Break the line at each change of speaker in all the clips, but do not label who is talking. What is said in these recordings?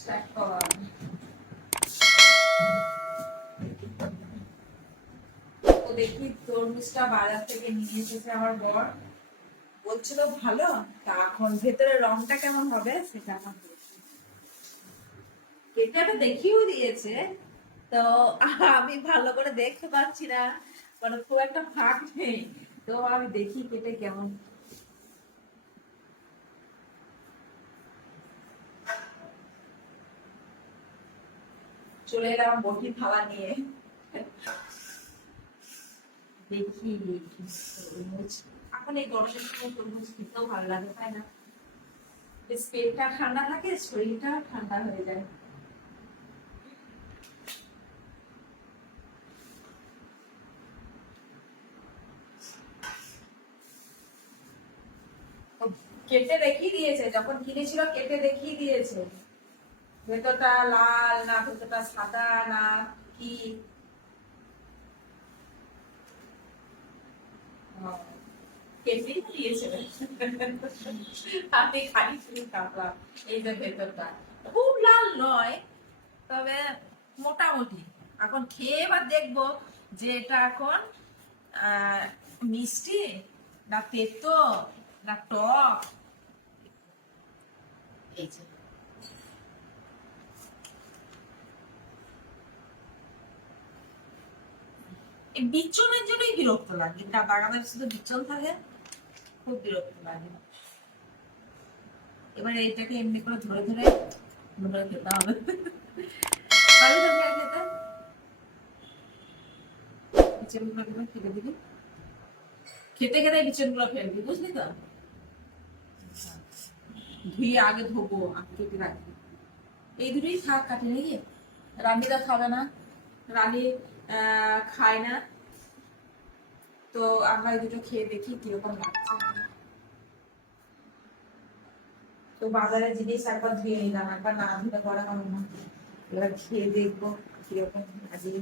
Start তো দেখি তরমুজটা বাজার থেকে নিয়ে এসেছে আমার বর। বলছিল, ভালো, তা এখন ভেতরে রংটা কেমন হবে সেটা আমার দিয়েছে। তো আমি ভালো করে দেখতে পাচ্ছি না মানে খুব একটা ফাঁক নেই। তো আমি দেখি কেটে কেমন চলে এলাম বটি থালা নিয়ে। দেখি এখন এই গরমের সময় তরমুজ খেতেও ভালো লাগে, তাই না? পেটটা ঠান্ডা থাকে, শরীরটা ঠান্ডা হয়ে যায়। কেটে দেখিয়ে দিয়েছে, যখন কিনেছিল কেটে দেখিয়ে দিয়েছে। ভেতরটা লাল না, ভেতরটা সাদা না, কি? মোটামুটি। এখন খেয়ে এবার দেখব যে এটা এখন মিষ্টি না তেতো না টক? এই যে। এই বিচনের জন্যই বিরক্ত লাগে। না বাগানের শুধু বিচন থাকে, খুব বিরক্ত লাগে। এবার এইটাকে এমনি করে ধরে ধরে খেতে হবে। পারি তুমি আর খেতে দিবি। খেতে খেতে বিচনগুলো ফেলবি বুঝলি তো? ধুয়ে আগে ধোবো, আগে রাখবি। এই দুটোই থাক কাটে নাকি রানীদা খাবে না। রানী খায় না। তো আমরা দুটো খেয়ে দেখি কীরকম লাগছে। তো বাজারের জিনিস একবার ধুয়ে নিলাম, একবার না ধুলে করা হবে না এবার খেয়ে দেখব কীরকম আজকে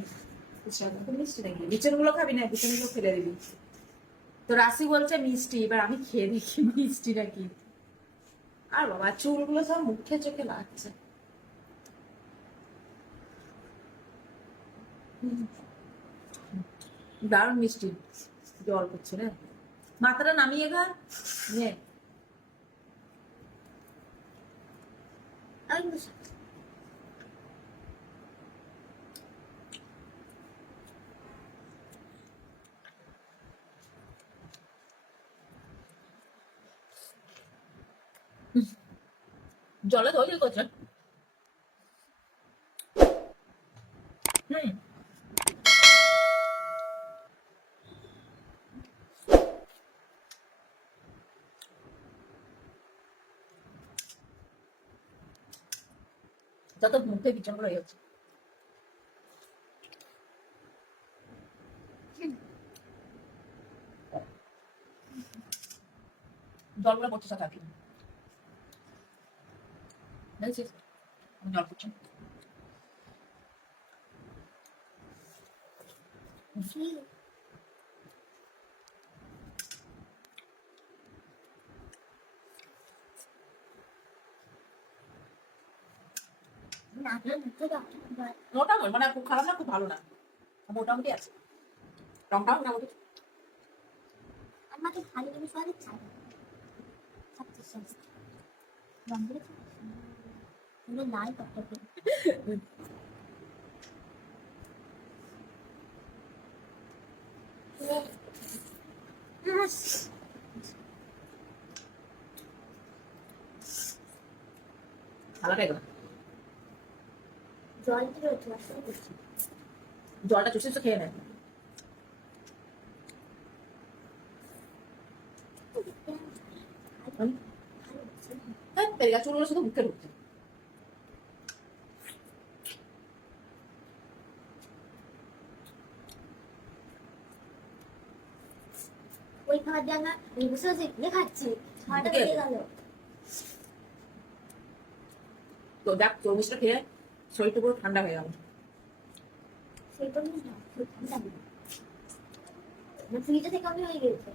মিষ্টি নাকি? বিচনগুলো খাবি না? বিচনগুলো ফেলে দিবি। তো রাশি বলছে মিষ্টি, এবার আমি খেয়ে দেখি মিষ্টি নাকি। আর বাবা, চুলগুলো সব মুখে চোখে লাগছে। দারুণ মিষ্টি। জল করছে না? মাথাটা নামিয়ে গা নে। জলে ধরে করছে হুম যত মুখে বিচন করে হচ্ছে জলগুলো পড়ছে সাথে কি দেখছিস? আমি জল পড়ছে মোটামুটি মানে খুব খারাপ না খুব ভালো না? মোটামুটি আছে। রংটাও মোটামুটি।
আমাকে ভালো জিনিস অনেক চাই সবচেয়ে শেষ রঙগুলো পুরো লাল টকটকে।
ভালো লাগে
জল
জলটা চুষে চুষে খেয়ে নেয়। হ্যাঁ পেরে গেছে চুলগুলো শুধু মুখে ঢুকছে
ওই দিয়ে আমরা বসে বসে এগুলো খাচ্ছি বেজে গেল।
তো দেখ তরমুজটা খেয়ে শরীরটা পুরো ঠান্ডা হয়ে গেল।
সেই জন্য না ঠান্ডা থেকে আমি হয়ে গেছে